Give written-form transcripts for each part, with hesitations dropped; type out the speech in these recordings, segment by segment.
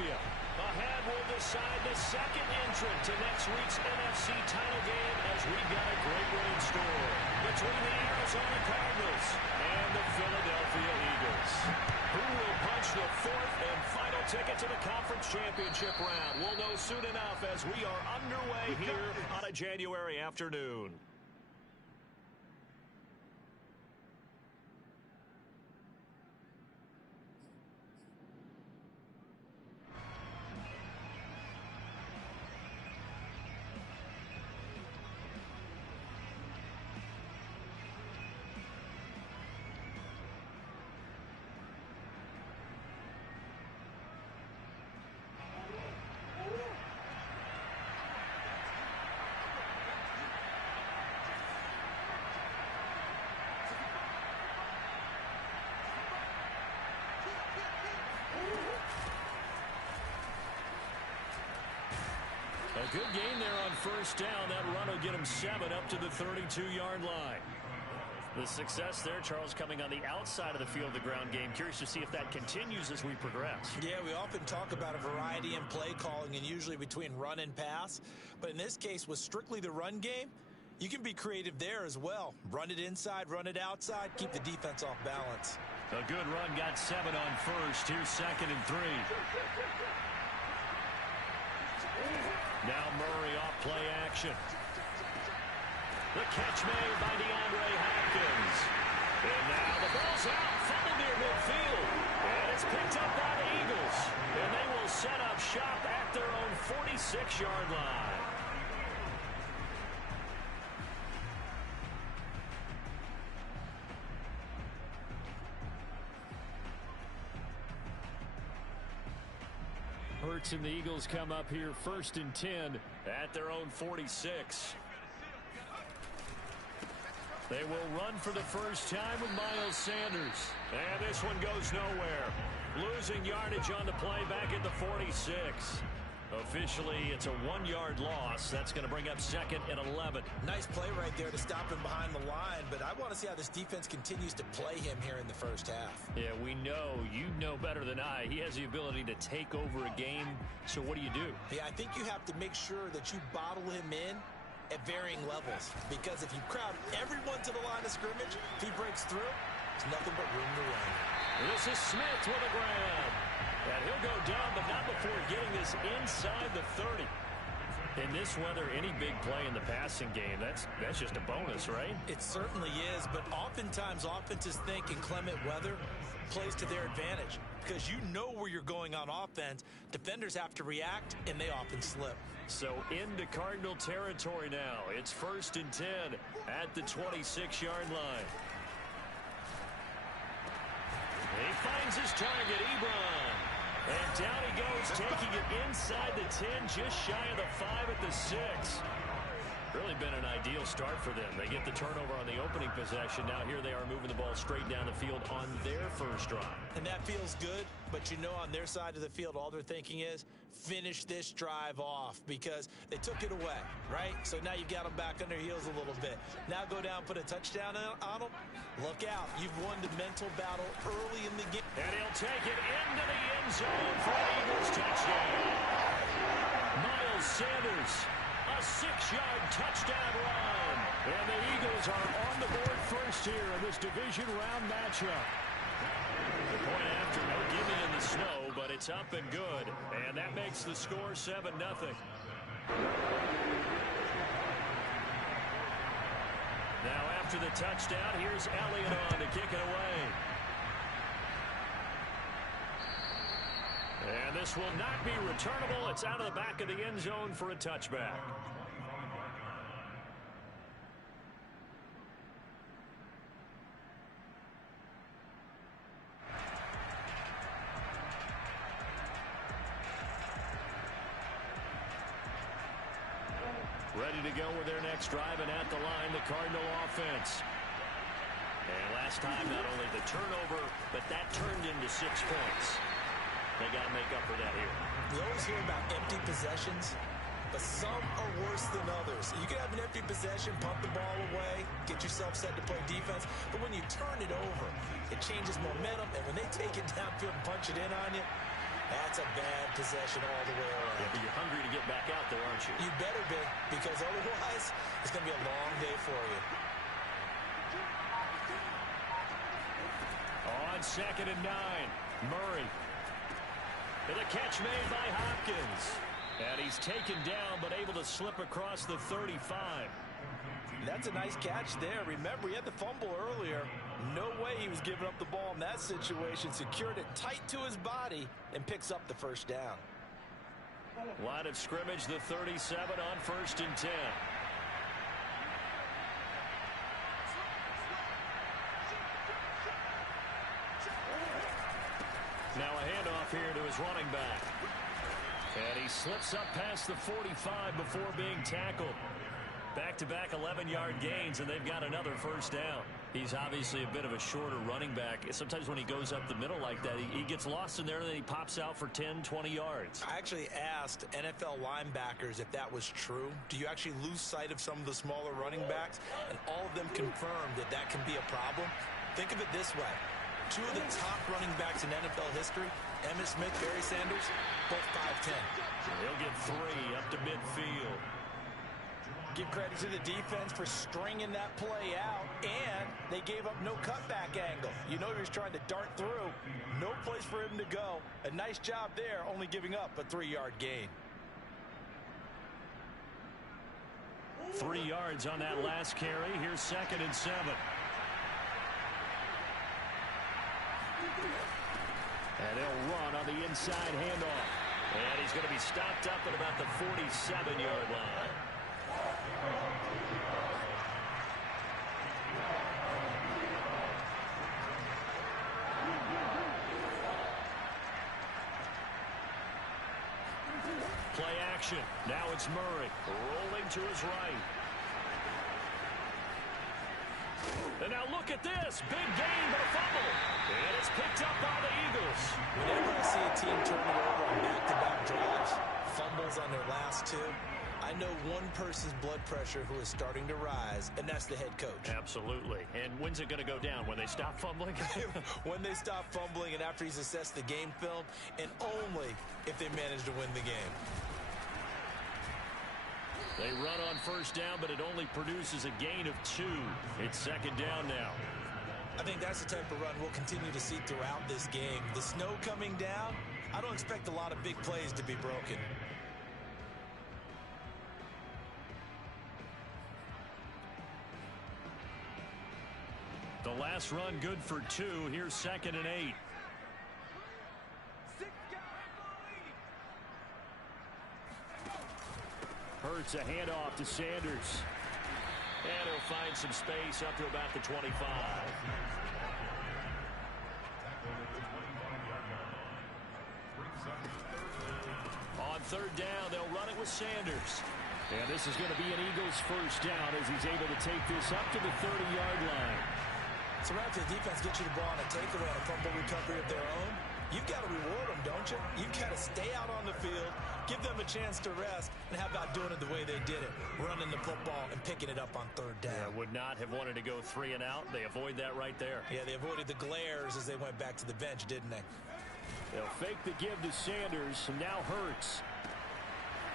Philadelphia. Ahead will decide the second entrant to next week's NFC title game as we've got a great one in store between the Arizona Cardinals and the Philadelphia Eagles. Who will punch the fourth and final ticket to the conference championship round? We'll know soon enough as we are underway here on a January afternoon. A good game there on first down. That run will get him 7 up to the 32-yard line. The success there, Charles, coming on the outside of the field, the ground game. Curious to see if that continues as we progress. Yeah, we often talk about a variety in play calling and usually between run and pass. But in this case, with strictly the run game, you can be creative there as well. Run it inside, run it outside, keep the defense off balance. A good run got 7 on first. Here's 2nd and 3. Now Murray off play action. The catch made by DeAndre Hopkins. And now the ball's out. Fumble near midfield. And it's picked up by the Eagles. And they will set up shop at their own 46-yard line. Hurts and the Eagles come up here 1st and 10 at their own 46. They will run for the first time with Miles Sanders. And this one goes nowhere. Losing yardage on the play back at the 46. Officially, it's a 1-yard loss. That's going to bring up 2nd and 11. Nice play right there to stop him behind the line, but I want to see how this defense continues to play him here in the first half. Yeah, we know. You know better than I. He has the ability to take over a game. So what do you do? Yeah, I think you have to make sure that you bottle him in at varying levels, because if you crowd everyone to the line of scrimmage, if he breaks through, there's nothing but room to run. This is Smith with a grab. And he'll go down, but not before getting this inside the 30. In this weather, any big play in the passing game, that's just a bonus, right? It certainly is, but oftentimes offenses think inclement weather plays to their advantage, because you know where you're going on offense. Defenders have to react, and they often slip. So into Cardinal territory now. It's 1st and 10 at the 26-yard line. He finds his target, Ebron. And down he goes, taking it inside the 10, just shy of the 5 at the 6. Really been an ideal start for them. They get the turnover on the opening possession. Now here they are moving the ball straight down the field on their first drive. And that feels good, but you know on their side of the field, all they're thinking is finish this drive off, because they took it away, right? So now you've got them back on their heels a little bit. Now go down, put a touchdown on them. Look out. You've won the mental battle early in the game. And he'll take it into the end zone for an Eagles touchdown. Miles Sanders, a 6-yard touchdown run. And the Eagles are on the board first here in this division round matchup. The point after, no gimme in the snow, but it's up and good. And that makes the score 7-0. Now after the touchdown, here's Elliott on to kick it away. And this will not be returnable. It's out of the back of the end zone for a touchback. Ready to go with their next drive, and at the line, the Cardinal offense. And last time, not only the turnover, but that turned into 6 points. They got to make up for that here. You always hear about empty possessions, but some are worse than others. You can have an empty possession, pump the ball away, get yourself set to play defense, but when you turn it over, it changes momentum, and when they take it downfield and punch it in on you, that's a bad possession all the way around. Yeah, but you're hungry to get back out there, aren't you? You better be, because otherwise it's going to be a long day for you. On 2nd and 9, Murray. And the catch made by Hopkins. And he's taken down, but able to slip across the 35. That's a nice catch there. Remember, he had the fumble earlier. No way he was giving up the ball in that situation. Secured it tight to his body and picks up the first down. Line of scrimmage, the 37 on 1st and 10. Now a handoff here to his running back. And he slips up past the 45 before being tackled. Back-to-back 11-yard gains, and they've got another first down. He's obviously a bit of a shorter running back. Sometimes when he goes up the middle like that, he gets lost in there, and then he pops out for 10, 20 yards. I actually asked NFL linebackers if that was true. Do you actually lose sight of some of the smaller running backs? And all of them confirmed that that can be a problem. Think of it this way. Two of the top running backs in NFL history, Emmitt Smith, Barry Sanders, both 5'10". He'll get 3 up to midfield. Give credit to the defense for stringing that play out, and they gave up no cutback angle. You know he was trying to dart through. No place for him to go. A nice job there, only giving up a 3-yard gain. 3 yards on that last carry. Here's 2nd and 7. And they'll run on the inside handoff. And he's going to be stopped up at about the 47-yard line. Play action. Now it's Murray rolling to his right. And now look at this. Big gain, but a fumble. And it's picked up by the Eagles. Whenever I see a team turn it over on back-to-back drives, fumbles on their last two, I know one person's blood pressure who is starting to rise, and that's the head coach. Absolutely. And when's it going to go down? When they stop fumbling? When they stop fumbling and after he's assessed the game film, and only if they manage to win the game. They run on first down, but it only produces a gain of 2. It's 2nd down now. I think that's the type of run we'll continue to see throughout this game. The snow coming down, I don't expect a lot of big plays to be broken. The last run good for 2. Here's 2nd and 8. Hurts a handoff to Sanders. And he'll find some space up to about the 25. On 3rd down, they'll run it with Sanders. And this is going to be an Eagles first down as he's able to take this up to the 30-yard line. So right after the defense gets you the ball on a takeaway on a fumble recovery of their own, you've got to reward them, don't you? You've got to stay out on the field, give them a chance to rest, and how about doing it the way they did it, running the football and picking it up on 3rd down. Yeah, would not have wanted to go 3 and out. They avoid that right there. Yeah, they avoided the glares as they went back to the bench, didn't they? They'll fake the give to Sanders, and now Hurts.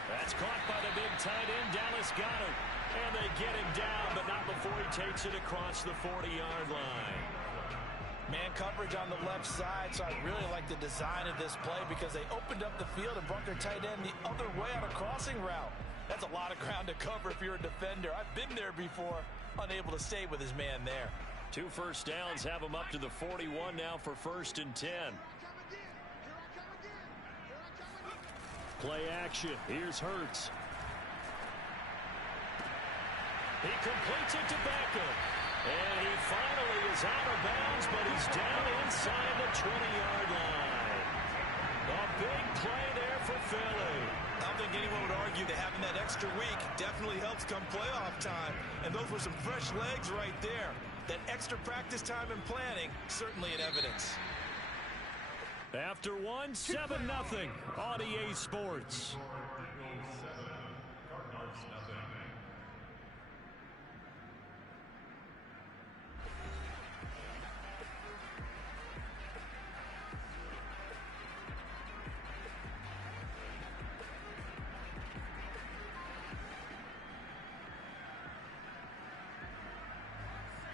That's caught by the big tight end. Dallas got him. And they get him down, but not before he takes it across the 40-yard line. Man coverage on the left side, so I really like the design of this play because they opened up the field and brought their tight end the other way on a crossing route. That's a lot of ground to cover if you're a defender. I've been there before, unable to stay with his man there. 2 first downs have him up to the 41 now for 1st and 10. Play action. Here's Hurts. He completes it to Beckham. And he finally is out of bounds, but he's down inside the 20-yard line. A big play there for Philly. I don't think anyone would argue that having that extra week definitely helps come playoff time. And those were some fresh legs right there. That extra practice time and planning, certainly in evidence. After 1, 7-0 on EA Sports.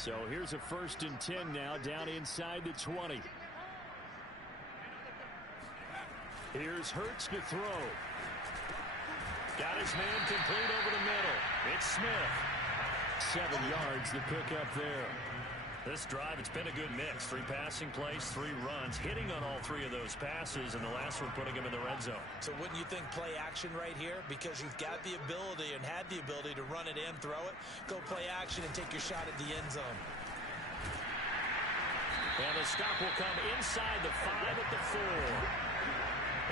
So here's a 1st and 10 now, down inside the 20. Here's Hurts to throw. Got his man complete over the middle. It's Smith. 7 yards to pick up there. This drive, it's been a good mix. 3 passing plays, 3 runs, hitting on all 3 of those passes, and the last one putting him in the red zone. So wouldn't you think play action right here? Because you've got the ability and had the ability to run it in, throw it, go play action and take your shot at the end zone. And the stop will come inside the 5 at the 4.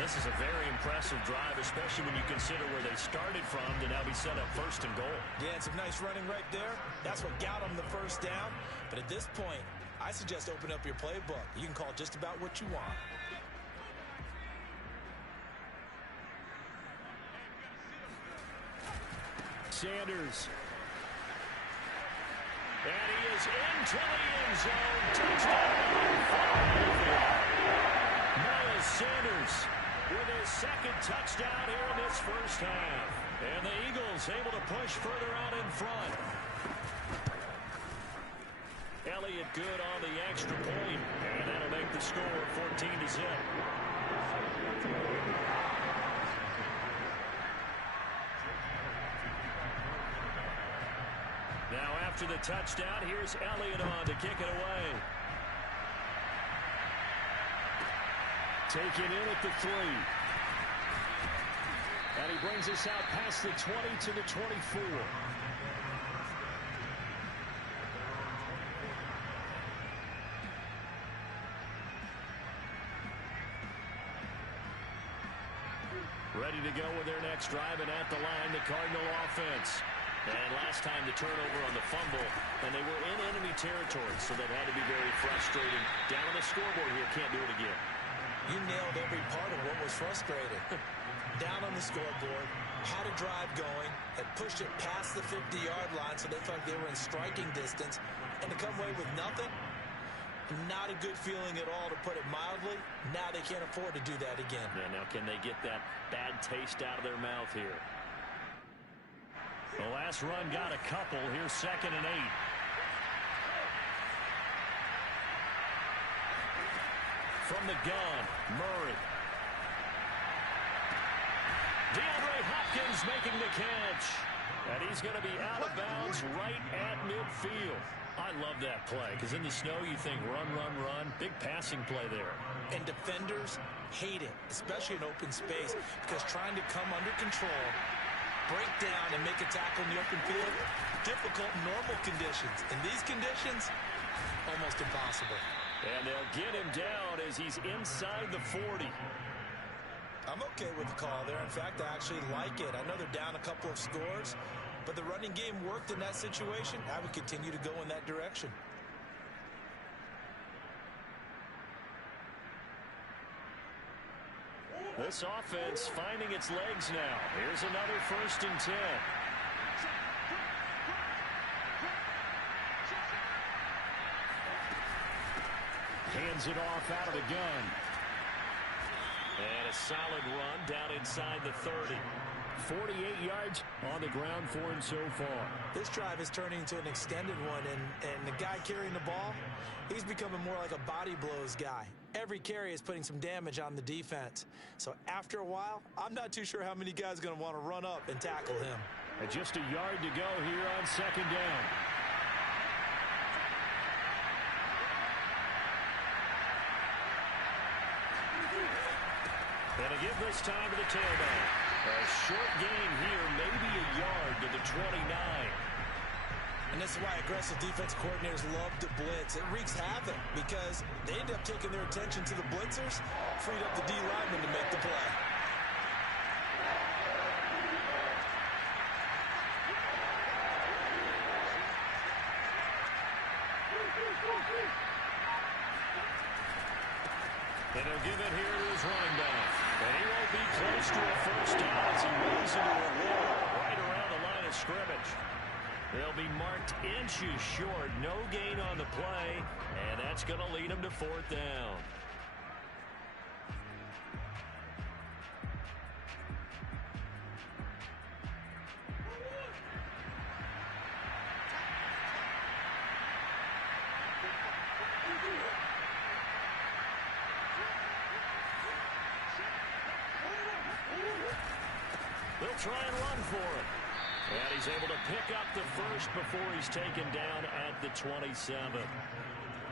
This is a very impressive drive, especially when you consider where they started from to now be set up 1st and goal. Yeah, it's some nice running right there. That's what got them the 1st down. But at this point, I suggest open up your playbook. You can call just about what you want. Sanders. And he is into the end zone. Touchdown. Miles Sanders with his 2nd touchdown here in this 1st half. And the Eagles able to push further out in front. Elliott good on the extra point, and that'll make the score 14-0. Now after the touchdown, here's Elliott on to kick it away. Taken in at the 3. And he brings us out past the 20 to the 24. Ready to go with their next drive, and at the line, the Cardinal offense. And last time the turnover on the fumble, and they were in enemy territory, so that had to be very frustrating. Down on the scoreboard here, can't do it again. You nailed every part of what was frustrating. Down on the scoreboard, had a drive going, had pushed it past the 50-yard line so they felt like they were in striking distance, and to come away with nothing, not a good feeling at all, to put it mildly. Now they can't afford to do that again. Yeah, now can they get that bad taste out of their mouth here? The last run got a couple. Here's 2nd and 8. From the gun, Murray. DeAndre Hopkins making the catch. And he's going to be out of bounds right at midfield. I love that play, because in the snow you think run, run, run. Big passing play there. And defenders hate it, especially in open space, because trying to come under control, break down, and make a tackle in the open field, difficult in normal conditions. In these conditions, almost impossible. And they'll get him down as he's inside the 40. I'm okay with the call there. In fact, I actually like it. I know they're down a couple of scores, but the running game worked in that situation. I would continue to go in that direction. This offense finding its legs now. Here's another 1st and 10. Hands it off out of the gun. And a solid run down inside the 30. 48 yards on the ground for him so far. This drive is turning into an extended one, and the guy carrying the ball, he's becoming more like a body blows guy. Every carry is putting some damage on the defense. So after a while, I'm not too sure how many guys are going to want to run up and tackle him. And just a yard to go here on 2nd down. And a give this time to the tailback. A short gain here, maybe a yard to the 29. And this is why aggressive defense coordinators love to blitz. It wreaks havoc because they end up taking their attention to the blitzers, freed up the D lineman to make the play. And he'll give it here to his running back. And he won't be close to a 1st down as he moves into a wall right around the line of scrimmage. They'll be marked inches short. No gain on the play, and that's going to lead him to 4th down. They'll try and run for it. And he's able to pick up the first before he's taken down at the 27.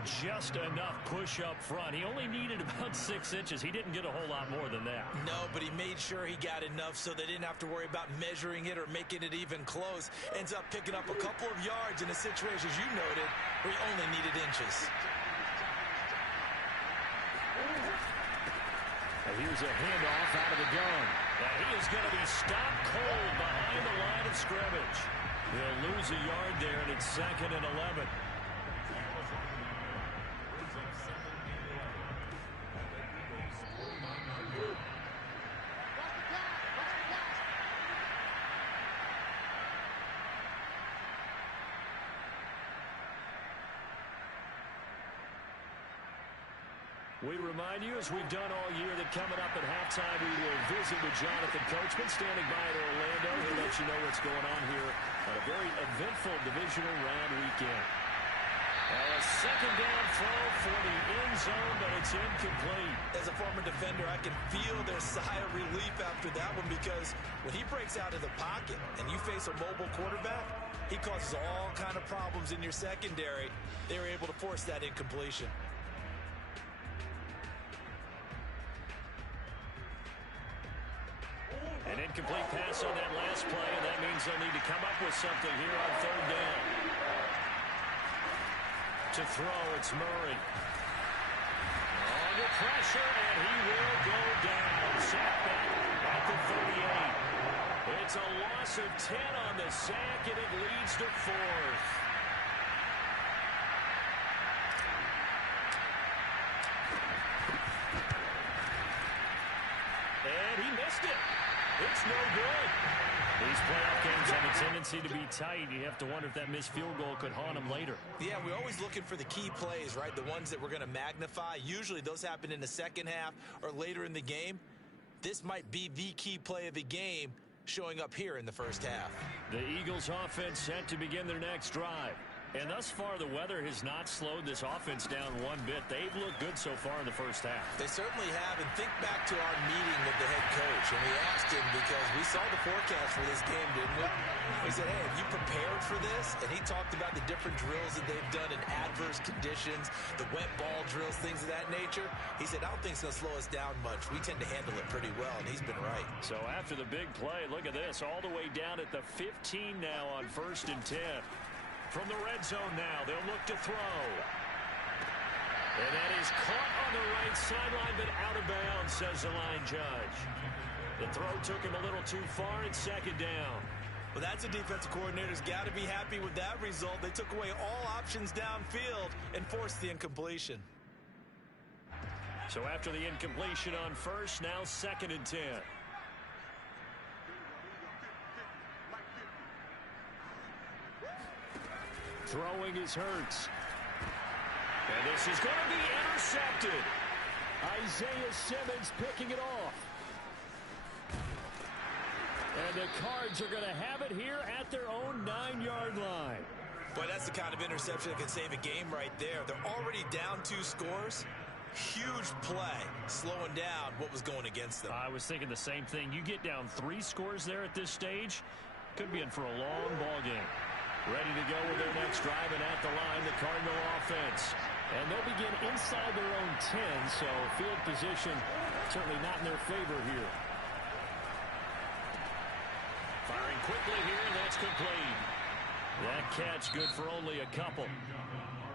Just enough push up front. He only needed about 6 inches. He didn't get a whole lot more than that. No, but he made sure he got enough so they didn't have to worry about measuring it or making it even close. Ends up picking up a couple of yards in a situation, as you noted, where he only needed inches. And here's a handoff out of the gun. Now he is going to be stopped cold behind the line of scrimmage. He'll lose a yard there, and it's 2nd and 11. We remind you, as we've done all year, that coming up at halftime, we will visit with Jonathan Coachman, standing by in Orlando. He'll let you know what's going on here on a very eventful divisional round weekend. A second down throw for the end zone, but it's incomplete. As a former defender, I can feel their sigh of relief after that one, because when he breaks out of the pocket and you face a mobile quarterback, he causes all kind of problems in your secondary. They were able to force that incompletion. An incomplete pass on that last play, and that means they'll need to come up with something here on 3rd down. To throw, it's Murray. Under pressure, and he will go down. Sacked back at the 38. It's a loss of 10 on the sack, and it leads to 4th. And he missed it. It's no good. These playoff games have a tendency to be tight. You have to wonder if that missed field goal could haunt him later. Yeah, we're always looking for the key plays, right? The ones that we're going to magnify. Usually those happen in the second half or later in the game. This might be the key play of the game showing up here in the first half. The Eagles offense set to begin their next drive. And thus far, the weather has not slowed this offense down one bit. They've looked good so far in the first half. They certainly have. And think back to our meeting with the head coach. And we asked him, because we saw the forecast for this game, didn't we? We said, hey, have you prepared for this? And he talked about the different drills that they've done in adverse conditions, the wet ball drills, things of that nature. He said, I don't think it's going to slow us down much. We tend to handle it pretty well, and he's been right. So after the big play, look at this, all the way down at the 15 now on 1st and 10. From the red zone now, they'll look to throw. And that is caught on the right sideline, but out of bounds, says the line judge. The throw took him a little too far. It's 2nd down. Well, that's a defensive coordinator's got to be happy with that result. They took away all options downfield and forced the incompletion. So after the incompletion on 1st, now 2nd and 10. Throwing is Hurts. And this is going to be intercepted. Isaiah Simmons picking it off. And the Cards are going to have it here at their own 9-yard line. Boy, that's the kind of interception that can save a game right there. They're already down 2 scores. Huge play, slowing down what was going against them. I was thinking the same thing. You get down 3 scores there at this stage, could be in for a long ball game. Ready to go with their next drive, and at the line, the Cardinal offense. And they'll begin inside their own 10, so field position certainly not in their favor here. Firing quickly here, and that's complete. That catch good for only a couple.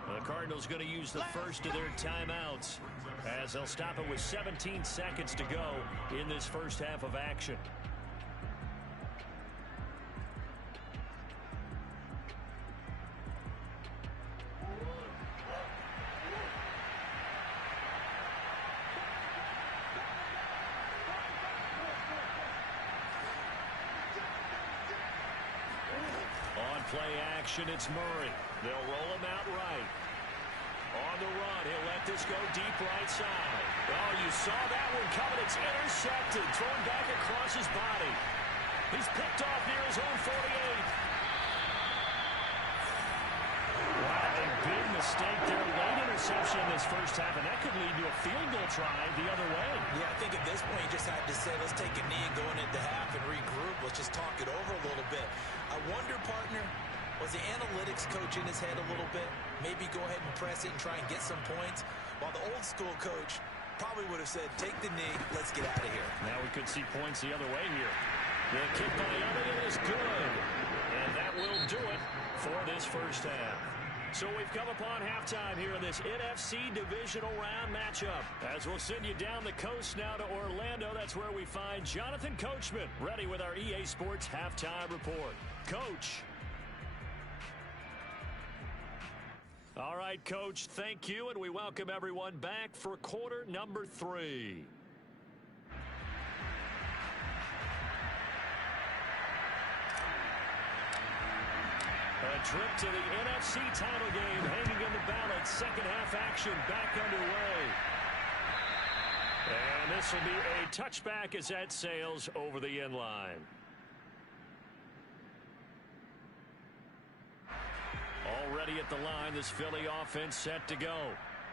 The Cardinals going to use the first of their timeouts, as they'll stop it with 17 seconds to go in this first half of action. Play action, it's Murray. They'll roll him out right. On the run, he'll let this go deep right side. Oh, you saw that one coming. It's intercepted, thrown back across his body. He's picked off near his own 48. Wow, a big mistake there late in interception in this first half, and that could lead to a field goal try the other way. Yeah, I think at this point you just had to say, let's take a knee and go into half and regroup. Let's just talk it over a little bit. I wonder, partner, was the analytics coach in his head a little bit? Maybe go ahead and press it and try and get some points, while the old school coach probably would have said, take the knee, let's get out of here. Now we could see points the other way here. The kick by Elliott is good. And that will do it for this first half. So we've come upon halftime here in this NFC Divisional Round matchup. As we'll send you down the coast now to Orlando, that's where we find Jonathan Coachman, ready with our EA Sports Halftime Report. Coach. All right, Coach, thank you, and we welcome everyone back for quarter number 3. A trip to the NFC title game hanging in the balance. Second half action back underway. And this will be a touchback as that sails over the end line. Already at the line, this Philly offense set to go.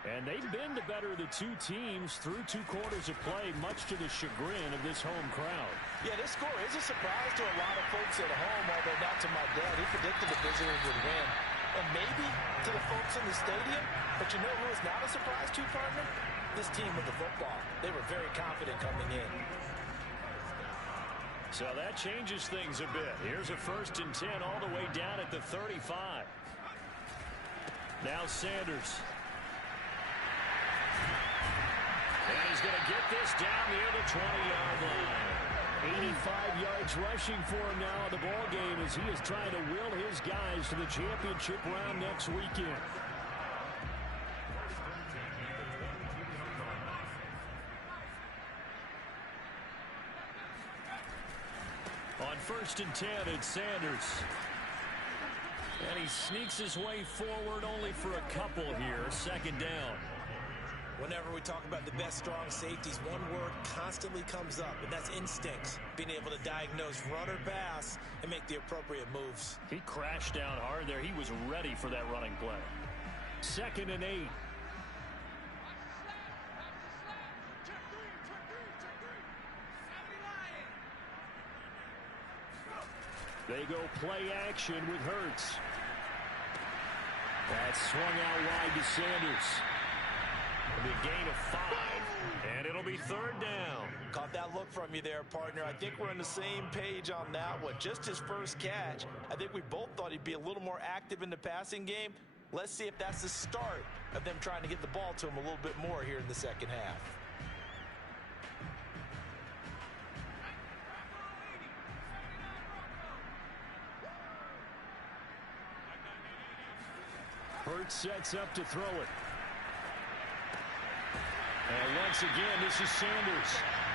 And they've been the better of the two teams through 2 quarters of play, much to the chagrin of this home crowd. Yeah, this score is a surprise to a lot of folks at home, although not to my dad. He predicted the visitors would win. And maybe to the folks in the stadium. But you know who is not a surprise to, partner? This team with the football. They were very confident coming in. So that changes things a bit. Here's a 1st and 10 all the way down at the 35. Now Sanders. And he's going to get this down near the 20-yard line. 85 yards rushing for him now in the ball game as he is trying to will his guys to the championship round next weekend. On 1st and 10, it's Sanders. And he sneaks his way forward only for a couple here. 2nd down. Whenever we talk about the best strong safeties, one word constantly comes up, and that's instincts. Being able to diagnose run or pass and make the appropriate moves. He crashed down hard there. He was ready for that running play. 2nd and 8. They go play action with Hurts. That's swung out wide to Sanders. It'll be a gain of 5, and it'll be 3rd down. Caught that look from you there, partner. I think we're on the same page on that one. Just his first catch. I think we both thought he'd be a little more active in the passing game. Let's see if that's the start of them trying to get the ball to him a little bit more here in the second half. Hurts sets up to throw it. And once again, this is Sanders.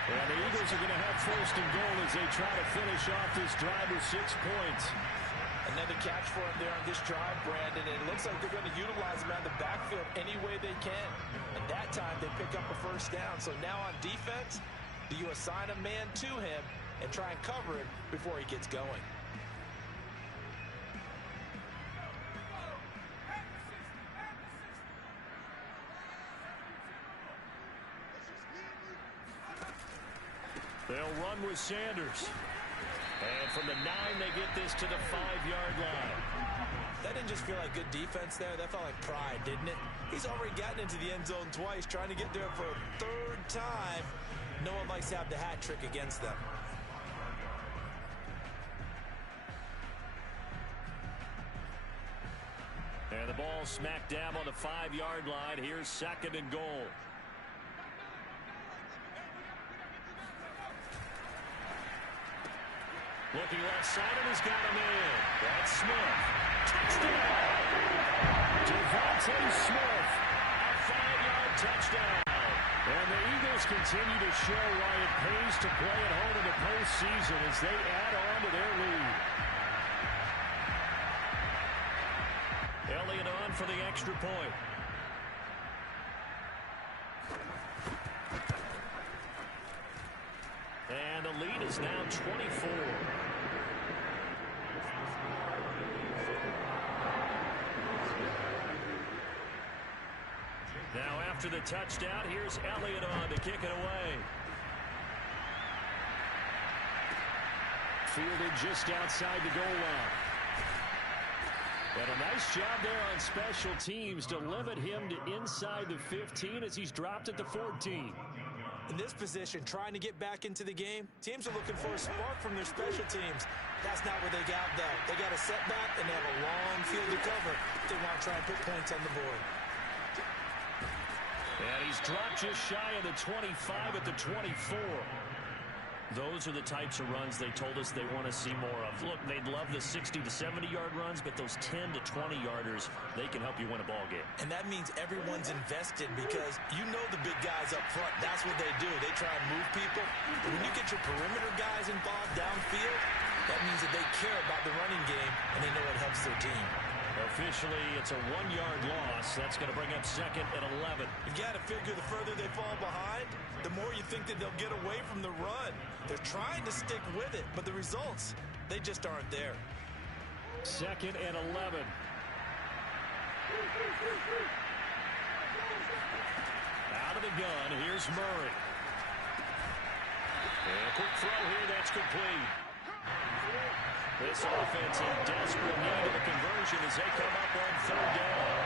And the Eagles are going to have 1st and goal as they try to finish off this drive with 6 points. Another catch for him there on this drive, Brandon. And it looks like they're going to utilize him out of the backfield any way they can. And that time they pick up a 1st down. So now on defense, do you assign a man to him and try and cover him before he gets going? They'll run with Sanders. And from the 9, they get this to the 5-yard line. That didn't just feel like good defense there. That felt like pride, didn't it? He's already gotten into the end zone twice, trying to get there for a 3rd time. No one likes to have the hat trick against them. And the ball smack dab on the 5-yard line. Here's 2nd and goal. Looking left side, and he's got him in. That's Smith. Touchdown! Devontae Smith. A 5-yard touchdown. And the Eagles continue to show why it pays to play at home in the postseason as they add on to their lead. Elliott on for the extra point. And the lead is now 24. Now after the touchdown, here's Elliott on to kick it away. Fielded just outside the goal line. And a nice job there on special teams to limit him to inside the 15 as he's dropped at the 14. In this position, trying to get back into the game, teams are looking for a spark from their special teams. That's not what they got, though. They got a setback, and they have a long field to cover. They want to try and put points on the board. And he's dropped just shy of the 25 at the 24. Those are the types of runs they told us they want to see more of. Look, they'd love the 60 to 70-yard runs, but those 10 to 20-yarders, they can help you win a ball game. And that means everyone's invested because you know the big guys up front. That's what they do. They try and move people. But when you get your perimeter guys involved downfield, that means that they care about the running game, and they know it helps their team. Officially, it's a 1-yard loss. That's going to bring up 2nd and 11. You've got to figure the further they fall behind, the more you think that they'll get away from the run. They're trying to stick with it, but the results, they just aren't there. 2nd and 11. Out of the gun, here's Murray. And a quick throw here, that's complete. This offense in desperate need of a conversion as they come up on 3rd down.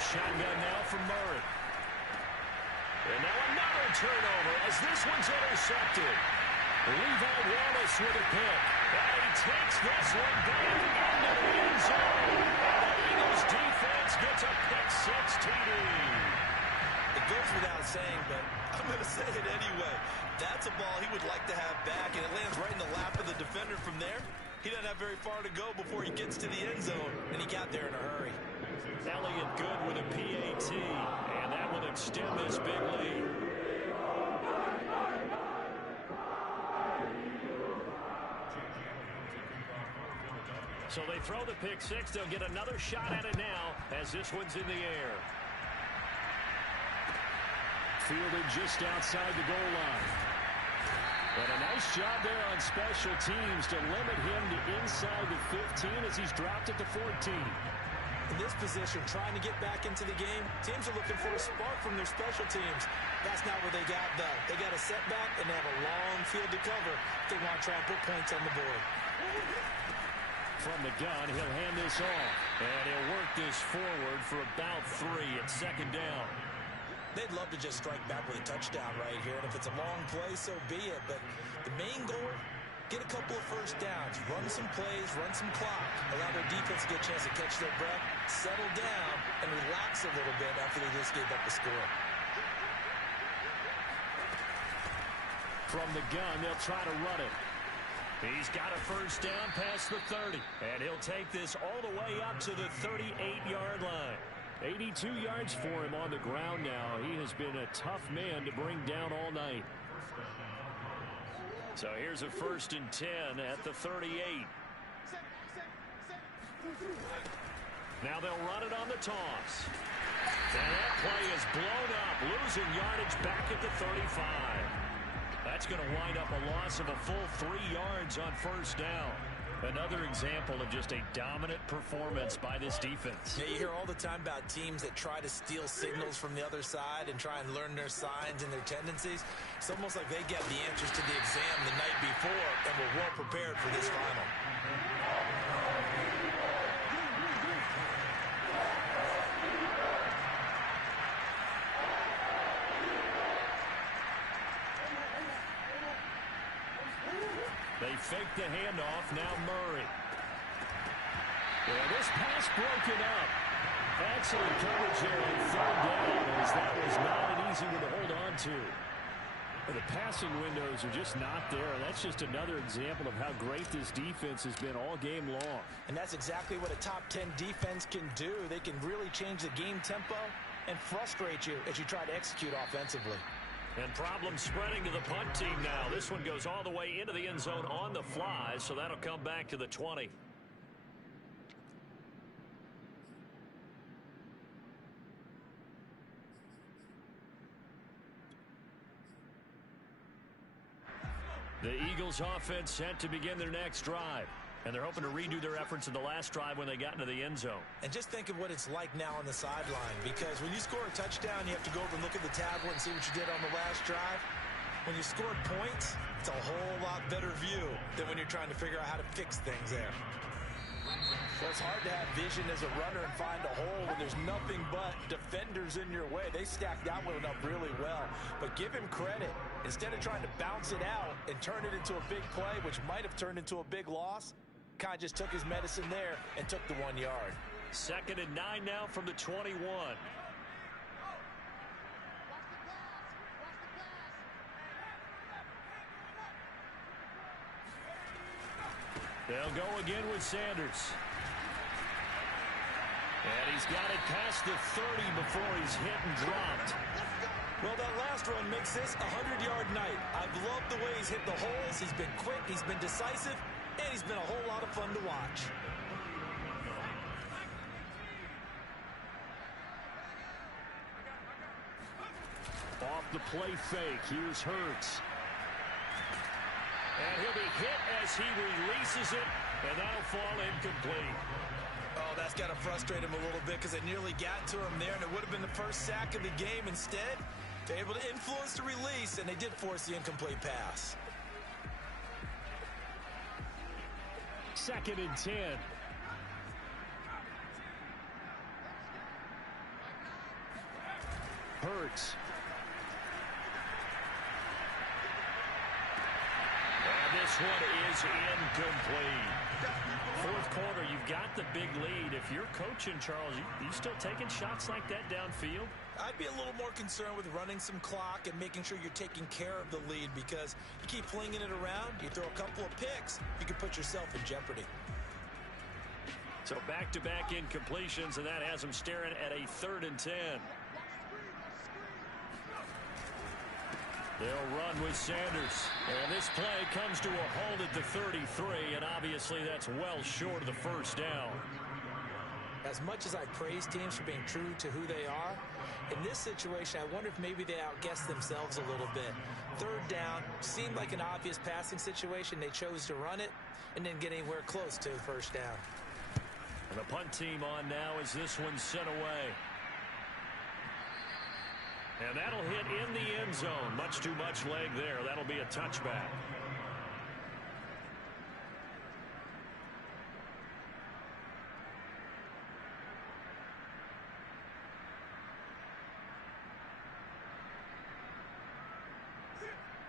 Shotgun now from Murray. And now another turnover as this one's intercepted. Levi Wallace with a pick. And he takes this one back into the end zone. And the Eagles defense gets a pick-6 TD. It goes without saying, but I'm going to say it anyway. That's a ball he would like to have back, and it lands right in the lap of the defender from there. He doesn't have very far to go before he gets to the end zone, and he got there in a hurry. Elliott good with a PAT, and that will extend this big lead. So they throw the pick-6. They'll get another shot at it now as this one's in the air. Fielded just outside the goal line. And a nice job there on special teams to limit him to inside the 15 as he's dropped at the 14. In this position, trying to get back into the game, teams are looking for a spark from their special teams. That's not what they got, though. They got a setback, and they have a long field to cover. They want to try and put points on the board. From the gun, he'll hand this off. And he'll work this forward for about 3 at 2nd down. They'd love to just strike back with a touchdown right here, and if it's a long play, so be it. But the main goal, get a couple of first downs, run some plays, run some clock, allow their defense to get a chance to catch their breath, settle down, and relax a little bit after they just gave up a score. From the gun, they'll try to run it. He's got a first down past the 30, and he'll take this all the way up to the 38-yard line. 82 yards for him on the ground now. He has been a tough man to bring down all night. So here's a 1st and 10 at the 38. Now they'll run it on the toss. And that play is blown up, losing yardage back at the 35. That's going to wind up a loss of a full 3 yards on 1st down. Another example of just a dominant performance by this defense. Yeah, you hear all the time about teams that try to steal signals from the other side and try and learn their signs and their tendencies. It's almost like they get the answers to the exam the night before and were well prepared for this final. They fake the handoff, now Murray. And this pass broken up. Excellent coverage there on 3rd down, as that was not an easy one to hold on to. The passing windows are just not there. That's just another example of how great this defense has been all game long. And that's exactly what a top 10 defense can do. They can really change the game tempo and frustrate you as you try to execute offensively. And problems spreading to the punt team now. This one goes all the way into the end zone on the fly, so that'll come back to the 20. The Eagles offense set to begin their next drive. And they're hoping to redo their efforts in the last drive when they got into the end zone. And just think of what it's like now on the sideline, because when you score a touchdown, you have to go over and look at the tablet and see what you did on the last drive. When you scored points, it's a whole lot better view than when you're trying to figure out how to fix things there. Well, it's hard to have vision as a runner and find a hole when there's nothing but defenders in your way. They stacked that one up really well. But give him credit. Instead of trying to bounce it out and turn it into a big play, which might have turned into a big loss, kind of just took his medicine there and took the 1 yard. 2nd and 9 now from the 21. They'll go again with Sanders. And he's got it past the 30 before he's hit and dropped. Well, that last run makes this a 100-yard night. I've loved the way he's hit the holes. He's been quick, he's been decisive, and he's been a whole lot of fun to watch. Off the play fake, here's Hurts. And he'll be hit as he releases it, and that'll fall incomplete. Oh, that's got to frustrate him a little bit because it nearly got to him there, and it would have been the first sack of the game. Instead, they're able to influence the release, and they did force the incomplete pass. 2nd and 10. Hurts. And this one is incomplete. 4th quarter, you've got the big lead. If you're coaching, Charles, you still taking shots like that downfield? I'd be a little more concerned with running some clock and making sure you're taking care of the lead, because you keep flinging it around, you throw a couple of picks, you can put yourself in jeopardy. So back-to-back incompletions, and that has them staring at a 3rd and 10. They'll run with Sanders. And this play comes to a halt at the 33, and obviously that's well short of the first down. As much as I praise teams for being true to who they are, in this situation, I wonder if maybe they outguessed themselves a little bit. 3rd down seemed like an obvious passing situation. They chose to run it and didn't get anywhere close to 1st down. And the punt team on now as this one's sent away. And that'll hit in the end zone. Much too much leg there. That'll be a touchback.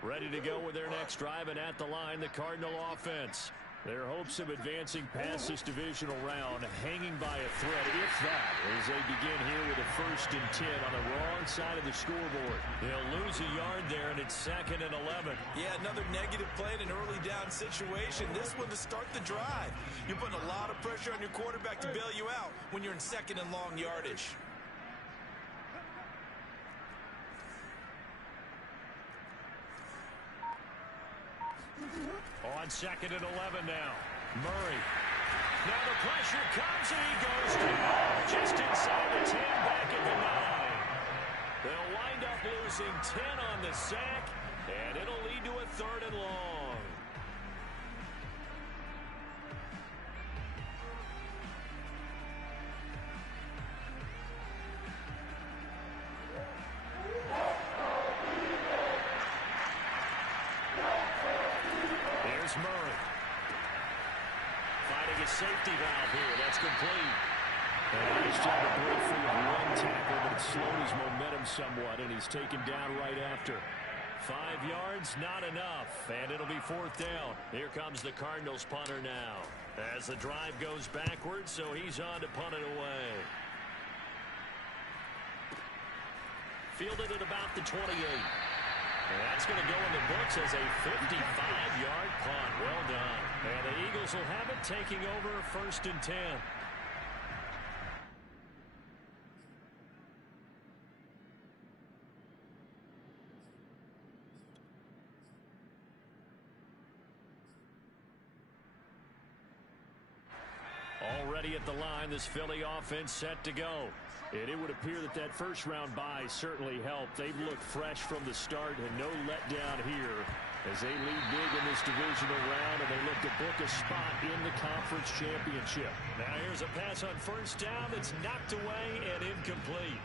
Ready to go with their next drive, and at the line, the Cardinal offense. Their hopes of advancing past this divisional round hanging by a thread, if that, as they begin here with a 1st and 10 on the wrong side of the scoreboard. They'll lose a yard there, and it's 2nd and 11. Yeah, another negative play in an early down situation. This one to start the drive. You're putting a lot of pressure on your quarterback to bail you out when you're in 2nd and long yardage. On 2nd and 11 now. Murray. Now the pressure comes, and he goes down just inside the 10, back at the 9. They'll wind up losing 10 on the sack, and it'll lead to a 3rd and long. Murray. Finding a safety valve here. That's complete. And he's trying to break free of one tackle, but it slowed his momentum somewhat, and he's taken down right after. 5 yards, not enough, and it'll be 4th down. Here comes the Cardinals punter now. As the drive goes backwards, so he's on to punt it away. Fielded at about the 28. And that's going to go in the books as a 55-yard punt. Well done. And the Eagles will have it, taking over 1st and 10. ready at the line. This Philly offense set to go. And it would appear that that first-round bye certainly helped. They've looked fresh from the start and no letdown here as they lead big in this divisional round, and they look to book a spot in the conference championship. Now here's a pass on first down that's knocked away and incomplete.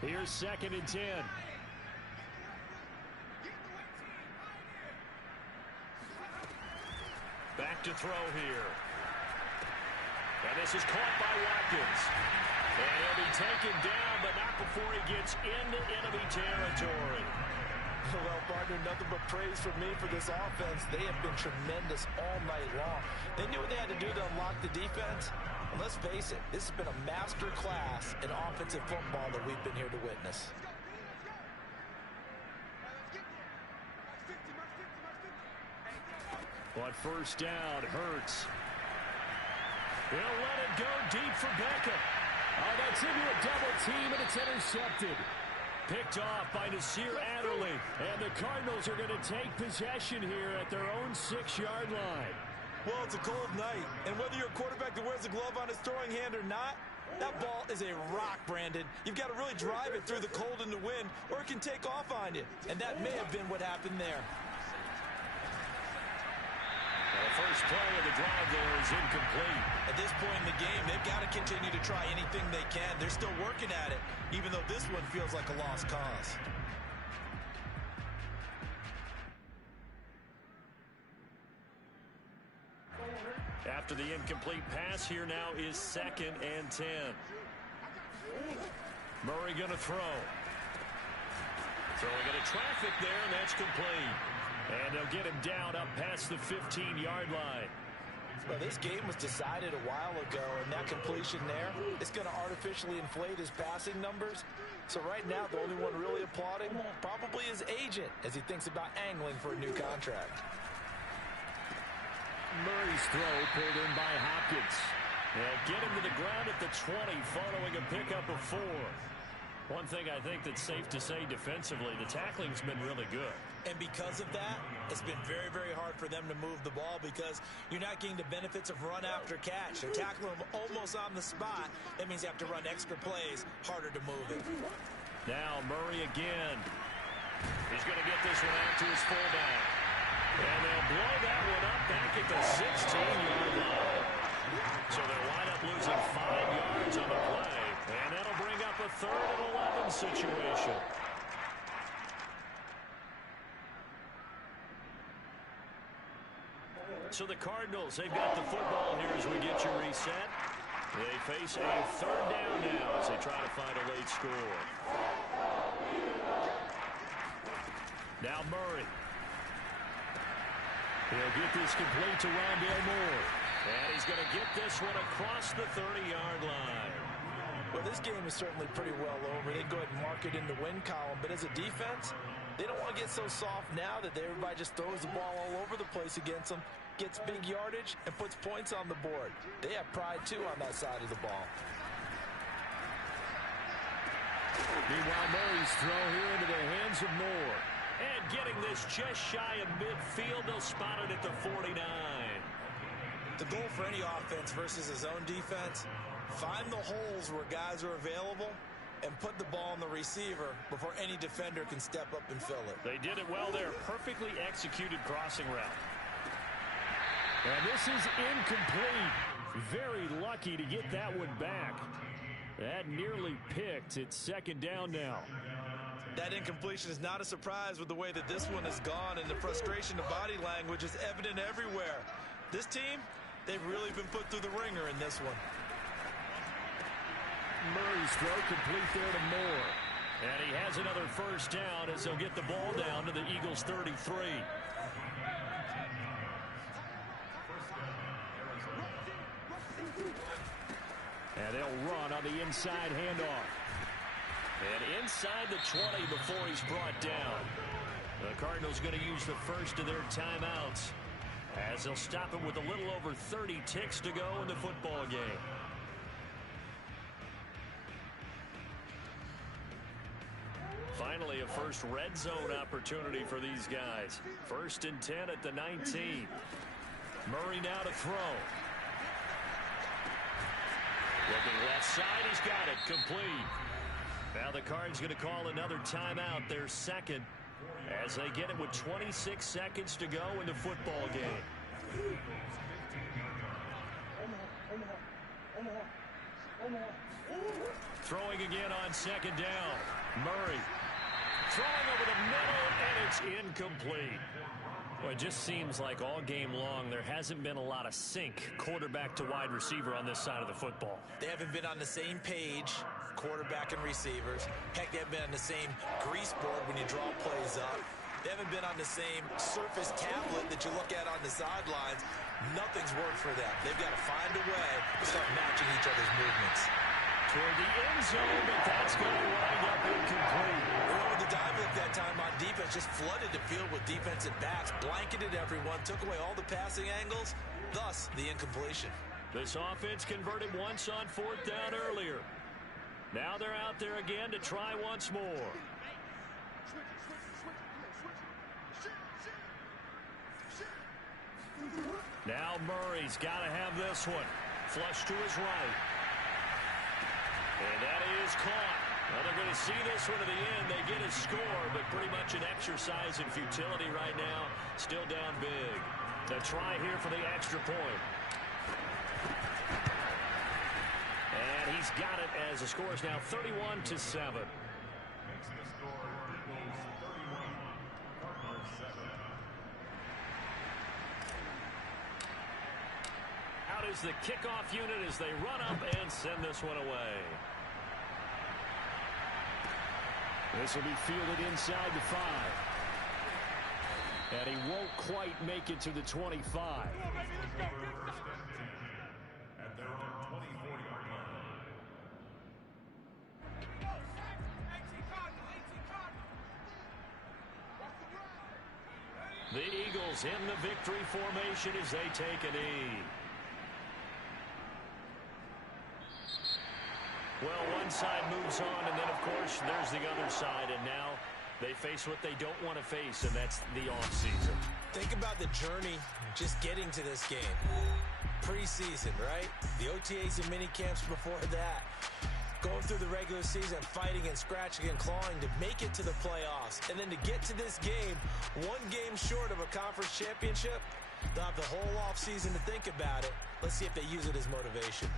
Here's 2nd and 10. Back to throw here. And this is caught by Watkins. And he'll be taken down, but not before he gets into enemy territory. Well, partner, nothing but praise from me for this offense. They have been tremendous all night long. They knew what they had to do to unlock the defense. And let's face it, this has been a master class in offensive football that we've been here to witness. On first down, Hurts. He'll let it go deep for Beckham. Oh, that's into a double team, and it's intercepted. Picked off by Nasir Adderley. And the Cardinals are going to take possession here at their own 6-yard line. Well, it's a cold night, and whether you're a quarterback that wears a glove on his throwing hand or not, that ball is a rock, Brandon. You've got to really drive it through the cold and the wind, or it can take off on you. And that may have been what happened there. The first play of the drive there is incomplete. At this point in the game, they've got to continue to try anything they can. They're still working at it, even though this one feels like a lost cause. After the incomplete pass, here now is 2nd and 10. Murray going to throw. Throwing into traffic there, and that's complete. And they'll get him down up past the 15-yard line. Well, this game was decided a while ago, and that completion there is going to artificially inflate his passing numbers. So right now, the only one really applauding probably his agent as he thinks about angling for a new contract. Murray's throw pulled in by Hopkins. They'll get him to the ground at the 20 following a pickup of 4. One thing I think that's safe to say defensively, the tackling's been really good. And because of that, it's been very, very hard for them to move the ball because you're not getting the benefits of run after catch. They're tackling them almost on the spot. That means you have to run extra plays, harder to move it. Now Murray again. He's going to get this one out to his fullback. And they'll blow that one up back at the 16-yard line. So they'll wind up losing 5 yards on the play. And that'll bring up a 3rd and 11 situation. So the Cardinals, they've got the football here as we get you reset. They face a 3rd down now as they try to find a late score. Now Murray. He'll get this complete to Rondale Moore. And he's going to get this one across the 30-yard line. Well, this game is certainly pretty well over. They go ahead and mark it in the win column. But as a defense, they don't want to get so soft now that everybody just throws the ball all over the place against them, gets big yardage, and puts points on the board. They have pride, too, on that side of the ball. Meanwhile, Murray's throw here into the hands of Moore. And getting this just shy of midfield, they'll spot it at the 49. The goal for any offense versus his own defense, find the holes where guys are available and put the ball on the receiver before any defender can step up and fill it. They did it well there. Perfectly executed crossing route. And this is incomplete. Very lucky to get that one back. That nearly picked. It's 2nd down now. That incompletion is not a surprise with the way that this one has gone, and the frustration of body language is evident everywhere. This team, they've really been put through the ringer in this one. Murray's throw complete there to Moore. And he has another 1st down as they'll get the ball down to the Eagles' 33. And they'll run on the inside handoff. And inside the 20 before he's brought down. The Cardinals going to use the first of their timeouts as they'll stop him with a little over 30 ticks to go in the football game. Finally, a first red zone opportunity for these guys. 1st and 10 at the 19. Murray now to throw. Looking left side, he's got it, complete. Now the Cards going to call another timeout, their second, as they get it with 26 seconds to go in the football game. Throwing again on 2nd down. Murray throwing over the middle, and it's incomplete. Well, it just seems like all game long there hasn't been a lot of sync quarterback to wide receiver on this side of the football. They haven't been on the same page, quarterback and receivers. Heck, they haven't been on the same grease board when you draw plays up. They haven't been on the same surface tablet that you look at on the sidelines. Nothing's worked for them. They've got to find a way to start matching each other's movements. Toward the end zone, but that's going to wind up incomplete. The dive look that time on defense just flooded the field with defensive backs, blanketed everyone, took away all the passing angles, thus the incompletion. This offense converted once on 4th down earlier. Now they're out there again to try once more. Now Murray's got to have this one. Flush to his right. And that is caught. Well, they're going to see this one to the end. They get a score, but pretty much an exercise in futility right now. Still down big. The try here for the extra point. And he's got it as the score is now 31-7. Out is the kickoff unit as they run up and send this one away. This will be fielded inside the 5. And he won't quite make it to the 25. The Eagles in the victory formation as they take a knee. Well, one side moves on, and then, of course, there's the other side, and now they face what they don't want to face, and that's the offseason. Think about the journey just getting to this game. Preseason, right? The OTAs and mini camps before that. Going through the regular season, fighting and scratching and clawing to make it to the playoffs. And then to get to this game, one game short of a conference championship, they'll have the whole offseason to think about it. Let's see if they use it as motivation.